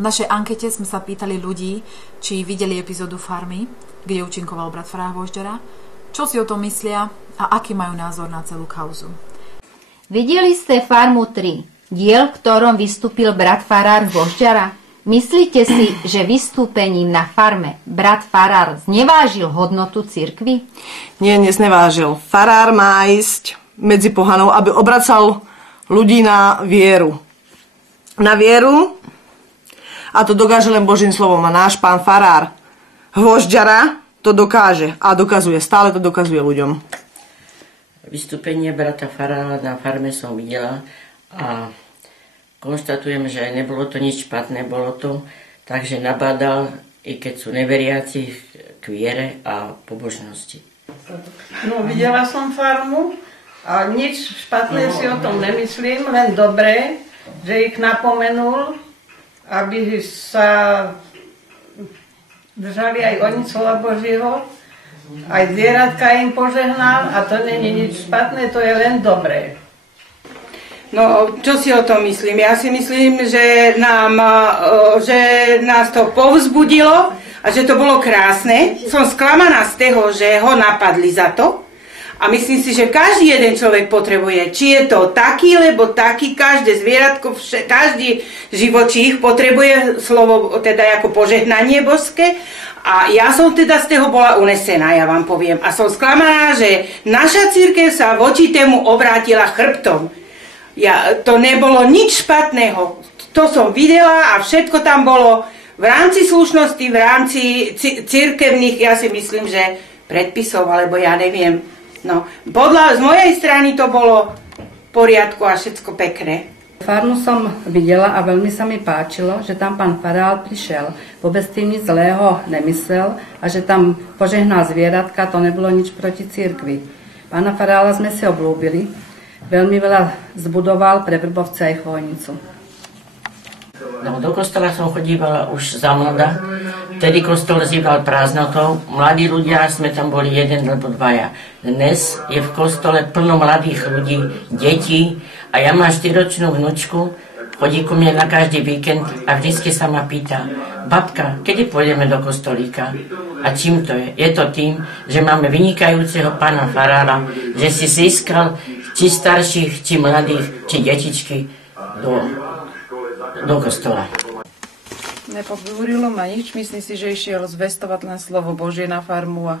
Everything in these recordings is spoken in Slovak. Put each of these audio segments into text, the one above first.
V našej ankete sme sa pýtali ľudí, či videli epizódu Farmy, kde účinkoval brat farára Hvožďara, čo si o tom myslia a aký majú názor na celú kauzu. Videli ste Farmu 3, diel, v ktorom vystúpil brat farár Hvožďara? Myslíte si, že vystúpením na farme brat farár znevážil hodnotu cirkvi? Nie, neznevážil. Farár má ísť medzi pohanov, aby obracal ľudí na vieru. Na vieru, a to dokáže len Božím slovom. A náš pán farár Hvožďara to dokáže a dokazuje. Stále to dokazuje ľuďom. Vystúpenie brata farára na farme som videla a konštatujem, že nebolo to nič špatné, bolo to, takže nabádal, i keď sú neveriaci, k viere a pobožnosti. No, videla som farmu a nič špatné si o tom nemyslím, len dobré, že ich napomenul, aby sa držali aj oni slova Božieho, aj zvieratka im požehnal a to nie je nič špatné, to je len dobré. No, čo si o tom myslím? Ja si myslím, že nás to povzbudilo a že to bolo krásne. Som sklamaná z toho, že ho napadli za to. A myslím si, že každý jeden človek potrebuje, či je to taký, lebo taký, každé zvieratko, každý živočích potrebuje slovo, teda ako požehnanie božské. A ja som teda z toho bola unesená, ja vám poviem. A som sklamaná, že naša cirkev sa voči tému obrátila chrbtom. To nebolo nič špatného. To som videla a všetko tam bolo v rámci slušnosti, v rámci cirkevných, ja si myslím, že predpisov, alebo ja neviem. No, z mojej strany to bolo v poriadku a všetko pekné. Farmu som videla a veľmi sa mi páčilo, že tam pán farár prišiel. Vôbec tým nič zlého nemyslel a že tam požehnal zvieratka, to nebolo nič proti cirkvi. Pána farára sme si obľúbili. Veľmi veľa zbudoval pre Vrbovce aj Chvojnicu. No, do kostola som chodívala už za mladá. Vtedy kostol zýval prázdnotou. Mladí ľudia, sme tam boli jeden alebo dvaja. Dnes je v kostole plno mladých ľudí, detí a ja mám 4-ročnú vnúčku, chodí ku mne na každý víkend a vždycky sa ma pýta: babka, kedy pôjdeme do kostolíka? A čím to je? Je to tým, že máme vynikajúceho pána farára, že si získal či starších, či mladých, či detičky do kostola. Nepobúrilo ma nič, myslím si, že išiel zvestovať len slovo Božie na farmu a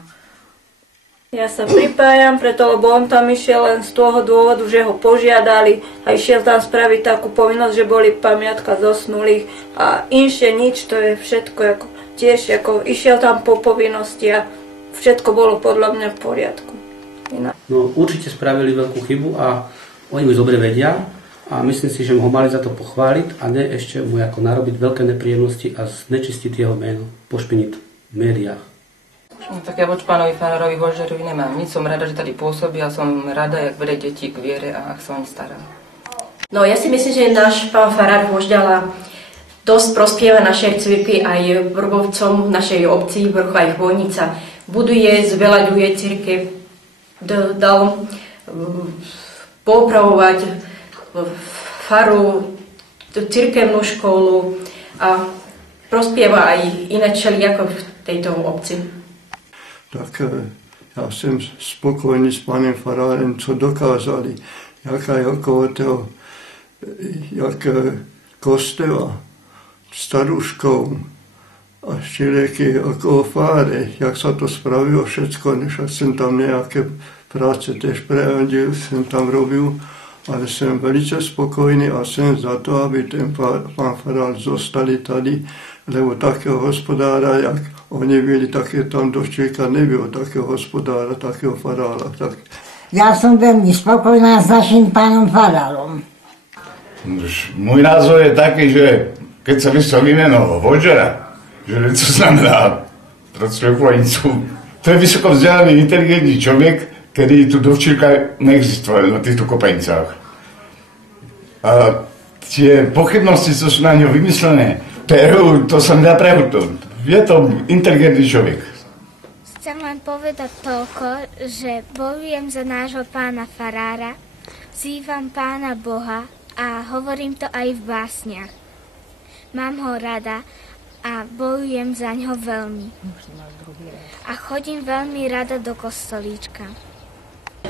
ja sa pripájam, preto, lebo on tam išiel len z toho dôvodu, že ho požiadali a išiel tam spraviť takú povinnosť, že boli pamiatka zosnulých a inšie nič, to je všetko tiež išiel tam po povinnosti a všetko bolo podľa mňa v poriadku. No, určite spravili veľkú chybu a oni už dobre vedia a myslím si, že ho mali za to pochváliť a ne ešte mu ako narobiť veľké nepríjemnosti a znečistiť jeho meno, pošpiniť v médiách. No, tak ja voči pánovi farárovi Hvožďarovi nemám nič, som rada, že tady pôsobí a som rada, jak vedie deti k viere a ak sa o ne stará. No ja si myslím, že náš pán farár Hvožďala dosť prospieva našej cirkvi aj Vrbovcom, našej obci, vrchu aj Chvojnica. Buduje, zveľaďuje cirkev, dal popravovať faru, cirkevnú školu a prospieva aj iné ako v tejto obci. Tak ja som spokojný s pánem farárem, co dokázali, jaká je okolo toho, jak kostela, staruškou a všelijaké okolo fáre, jak sa to spravilo všetko, než som tam nejaké práce tež prehodil, som tam robil, ale som velice spokojný a som za to, aby ten pán farár zostali tady, lebo takého hospodára, jak oni byli, také tam do človeka nebylo, takého hospodára, takého farára. Tak. Ja som veľmi spokojná s našim pánom farárom. Môj názor je taký, že keď sa vysloví meno Hvožďara, že to znamená pro Chvojnicu, to je vysoko vzdelaný, inteligentný človek, ktorý tu dovčírka neexistoval na týchto kopenicách. A tie pochybnosti, co sú na ňo vymyslené, to sa nedá prehodnúť. Je to inteligentný človek. Chcem len povedať toľko, že bojujem za nášho pána farára, vzývam pána Boha a hovorím to aj v básniach. mám ho rada a bojujem za ňo veľmi. A chodím veľmi rada do kostolíčka.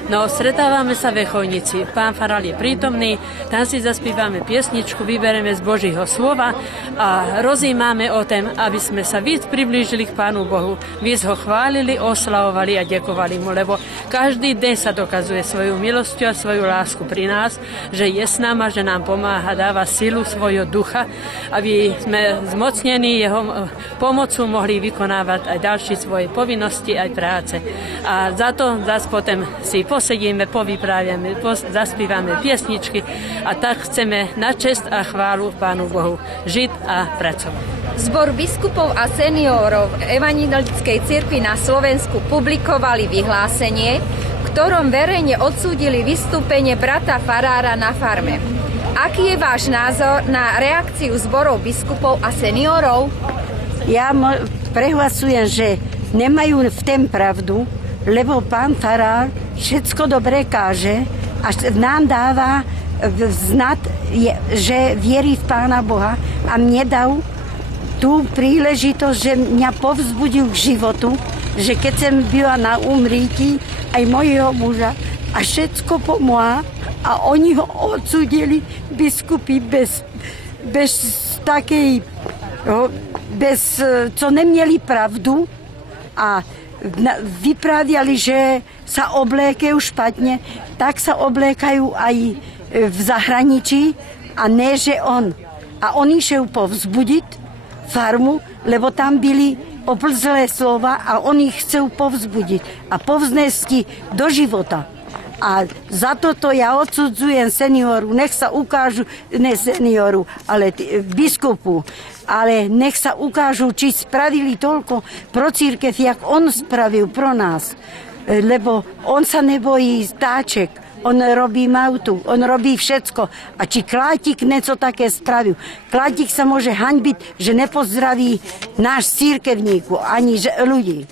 No, stretávame sa v Chojnici. Pán farár je prítomný, tam si zaspívame piesničku, vybereme z Božího slova a rozímame o tom, aby sme sa víc priblížili k Pánu Bohu. Víc ho chválili, oslavovali a ďakovali mu, lebo každý deň sa dokazuje svoju milosťou a svoju lásku pri nás, že je s náma, že nám pomáha, dáva silu svojho ducha, aby sme zmocnení jeho pomocou mohli vykonávať aj ďalšie svoje povinnosti, aj práce. A za to zase potom si posedíme, povypráviame, zaspívame piesničky a tak chceme na česť a chválu Pánu Bohu žiť a pracovať. Zbor biskupov a seniorov Evangelickej cirkvi na Slovensku publikovali vyhlásenie, v ktorom verejne odsúdili vystúpenie brata farára na farme. Aký je váš názor na reakciu zborov biskupov a seniorov? Ja prehlasujem, že nemajú v tom pravdu, lebo pán farár všetko dobre káže a nám dáva znať, že vierí v Pána Boha a mne dal tú príležitosť, že mňa povzbudil k životu, že keď som byla na umrítí aj mojho muža a všetko pomohá a oni ho odsúdili biskupy bez takej, co nemieli pravdu a vypráviali, že sa oblékajú špatne, tak sa oblékajú aj v zahraničí a ne, že on. A on išiel povzbudiť farmu, lebo tam byli oplzlé slova a on ich chcel povzbudiť a povznesť do života. A za toto ja odsudzujem senioru, nech sa ukážu, ne senioru, ale biskupu, ale nech sa ukážu, či spravili toľko pro církev, jak on spravil pro nás. Lebo on sa nebojí stáček, on robí mautu, on robí všetko. A či Klátik niečo také spravil. Klátik sa môže hanbiť, že nepozdraví náš církevníku, ani ľudí.